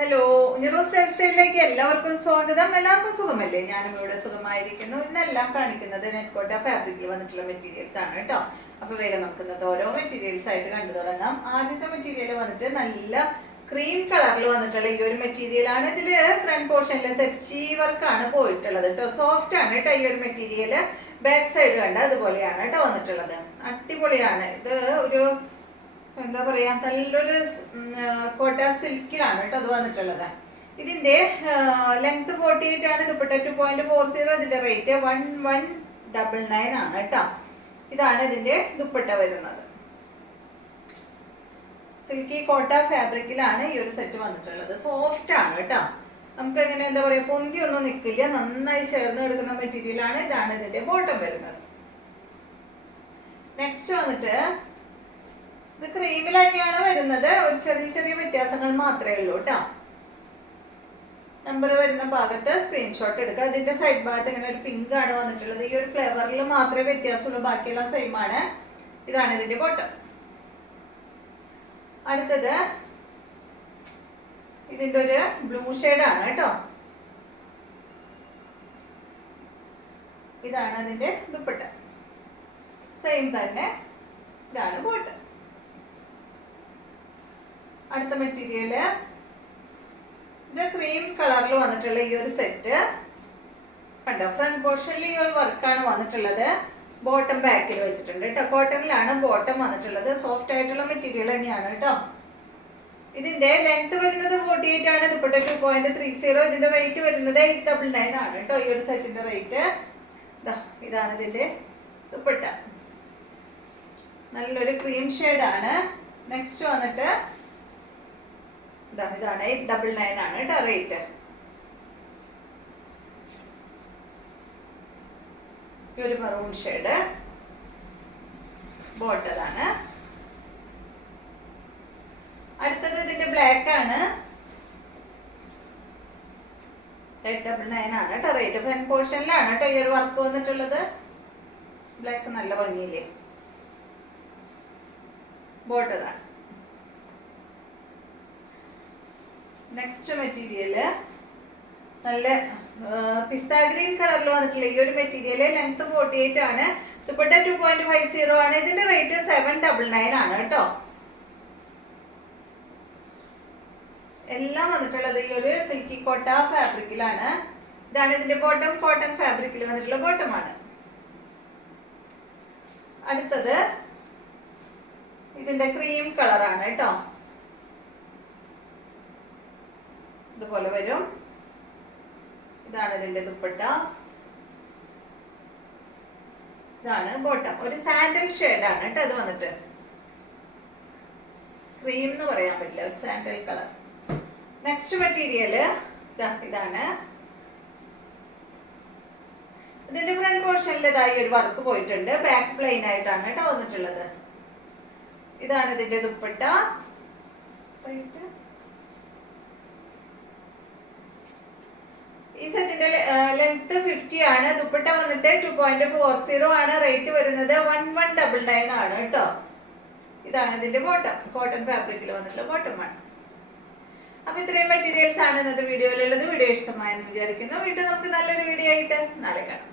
Hello, നിറോസ് life സ്റ്റൈലിലേക്ക് എല്ലാവർക്കും സ്വാഗതം. എല്ലാവർക്കും സുഖമല്ലേ? ഞാനും ഇവിടെ സുഖമായിരിക്കുന്നു. ഇന്നെല്ലാം കാണിക്കുന്നത് നെറ്റ്കോട്ട ഫാബ്രിക്കിൽ വന്നിട്ടുള്ള മെറ്റീരിയൽസ് ആണ് കേട്ടോ. അപ്പൊ വേഗം നമുക്ക് ഓരോ മെറ്റീരിയൽസ് ആയിട്ട് കണ്ടു തുടങ്ങാം. ആദ്യത്തെ മെറ്റീരിയൽ വന്നിട്ട് നല്ല ക്രീം കളറിൽ വന്നിട്ടുള്ള ഈ ഒരു മെറ്റീരിയൽ ആണ്. ഇതില് ഫ്രണ്ട് പോർഷനിൽ തെച്ചി വർക്കാണ് പോയിട്ടുള്ളത് കേട്ടോ. സോഫ്റ്റ് ആണ് കേട്ടോ ഈ ഒരു മെറ്റീരിയൽ. ബാക്ക് സൈഡ് കണ്ട അതുപോലെയാണ് കേട്ടോ വന്നിട്ടുള്ളത്. അടിപൊളിയാണ്. ഇത് ഒരു എന്താ പറയാ, നല്ലൊരു കോട്ട സിൽക്കിലാണ് കേട്ടോ അത് വന്നിട്ടുള്ളത്. ഇതിന്റെ ലെങ്ത് 48 ആണ്. ദുപ്പട്ട 2.40. ഇതിന്റെ റേറ്റ് 1199 ആണ് കേട്ടോ. ഇതാണ് ഇതിന്റെ ദുപ്പട്ട വരുന്നത്. സിൽക്കി കോട്ട ഫാബ്രിക്കിലാണ് ഈ ഒരു സെറ്റ് വന്നിട്ടുള്ളത്. സോഫ്റ്റ് ആണ് കേട്ടോ. നമുക്ക് എങ്ങനെ എന്താ പറയാ, പൊന്തി ഒന്നും നിൽക്കില്ല, നന്നായി ചേർന്ന് കിടക്കുന്ന മെറ്റീരിയൽ ആണ്. ഇതാണ് ഇതിന്റെ ബോട്ടം വരുന്നത്. നെക്സ്റ്റ് വന്നിട്ട് ഇത് ക്രീമിൽ തന്നെയാണ് വരുന്നത്. ഒരു ചെറിയ ചെറിയ വ്യത്യാസങ്ങൾ മാത്രമേ ഉള്ളൂ കേട്ടോ. നമ്പർ വരുന്ന ഭാഗത്ത് സ്ക്രീൻഷോട്ട് എടുക്കുക. ഇതിന്റെ സൈഡ് ഭാഗത്ത് ഇങ്ങനെ ഒരു പിങ്ക് ആണ് വന്നിട്ടുള്ളത്. ഈ ഒരു ഫ്ലേവറിൽ മാത്രമേ വ്യത്യാസമുള്ളൂ, ബാക്കിയെല്ലാം സെയിം ആണ്. ഇതാണ് ഇതിന്റെ ബോട്ടം. അടുത്തത് ഇതിന്റെ ഒരു ബ്ലൂ ഷെയ്ഡ് ആണ് കേട്ടോ. ഇതാണ് അതിന്റെ ദുപ്പട്ട. സെയിം തന്നെ. ഇതാണ് ബോട്ടം. അടുത്ത മെറ്റീരിയല് ഇത് ക്രീം കളറിൽ വന്നിട്ടുള്ള ഈ ഒരു സെറ്റ് കണ്ടോ. ഫ്രണ്ട് പോർഷനിൽ ഈ ഒരു വർക്കാണ് വന്നിട്ടുള്ളത്. ബോട്ടം ബാക്കിൽ വെച്ചിട്ടുണ്ട് കേട്ടോ. കോട്ടണിലാണ് ബോട്ടം വന്നിട്ടുള്ളത്. സോഫ്റ്റ് ആയിട്ടുള്ള മെറ്റീരിയൽ തന്നെയാണ് കേട്ടോ. ഇതിന്റെ ലെങ്ത് വരുന്നത് 48 ആണ്. ദുപ്പട്ട 2.30. ഇതിന്റെ റേറ്റ് വരുന്നത് 899 ആണ് കേട്ടോ. ഈ ഒരു സെറ്റിന്റെ റേറ്റ്. ഇതാണ് ഇതിന്റെ ദുപ്പട്ട. നല്ലൊരു ക്രീം ഷെയ്ഡ് ആണ്. നെക്സ്റ്റ് വന്നിട്ട് ഇതാണ് 899 ആണ് കേട്ടോ റേറ്റ്. ഒരു മറൂൺ ഷെയ്ഡ് ബോട്ടലാണ്. അടുത്തത് ഇതിന്റെ ബ്ലാക്ക് ആണ്. 899 ആണ് കേട്ടോ റേറ്റ്. ഫ്രണ്ട് പോർഷനിലാണ് കേട്ടോ ഈ ഒരു വർക്ക് വന്നിട്ടുള്ളത്. ബ്ലാക്ക് നല്ല ഭംഗിയില്ലേ. ബോട്ടതാണ്. നെക്സ്റ്റ് മെറ്റീരിയല് നല്ല പിസ്ത ഗ്രീൻ കളറിൽ വന്നിട്ടുള്ള ഈ ഒരു മെറ്റീരിയല് ലെങ്ത് 48 ആണ്. ദുപ്പട്ട 2.50 ആണ്. ഇതിന്റെ റേറ്റ് 799 ആണ് കേട്ടോ. എല്ലാം വന്നിട്ടുള്ളത് ഈ ഒരു സിൽക്കി കോട്ട ഫാബ്രിക്കിലാണ്. ഇതാണ് ഇതിന്റെ ബോട്ടം. കോട്ടൺ ഫാബ്രിക്കിൽ വന്നിട്ടുള്ള ബോട്ടമാണ്. അടുത്തത് ഇതിന്റെ ക്രീം കളറാണ് കേട്ടോ. ഇതുപോലെ വരും. ഇതാണ് ഇതിന്റെ ദുപ്പട്ട. ഇതാണ് ബോട്ടം. ഒരു സാൻഡൽ ഷെയ്ഡ് ആണ് കേട്ടോ ഇത് വന്നിട്ട്. ക്രീം എന്ന് പറയാൻ പറ്റില്ല, ഒരു സാൻഡൽ കളർ. നെക്സ്റ്റ് മെറ്റീരിയല് ഇതാണ്. ഇതിന്റെ ഫ്രണ്ട് പോർഷനിൽ ഇതായി ഒരു വർക്ക് പോയിട്ടുണ്ട്. ബാക്ക് പ്ലെയിൻ ആയിട്ടാണ് കേട്ടോ വന്നിട്ടുള്ളത്. ഇതാണ് ഇതിന്റെ ദുപ്പട്ട. ഈ സെറ്റിന്റെ ലെങ്ത് 50 ആണ്. ദുപ്പട്ട വന്നിട്ട് 2.40 ആണ്. റേറ്റ് വരുന്നത് 1199 ആണ് കേട്ടോ. ഇതാണ് ഇതിന്റെ ബോട്ടം. കോട്ടൺ ഫാബ്രിക്കിൽ വന്നിട്ടുള്ള ബോട്ടമാണ്. അപ്പൊ ഇത്രയും മെറ്റീരിയൽസ് ആണ് ഇന്നത്തെ വീഡിയോയിലുള്ളത്. വീഡിയോ ഇഷ്ടമായെന്ന് വിചാരിക്കുന്നു. വീണ്ടും നമുക്ക് നല്ലൊരു വീഡിയോ ആയിട്ട് നാളെ കാണാം.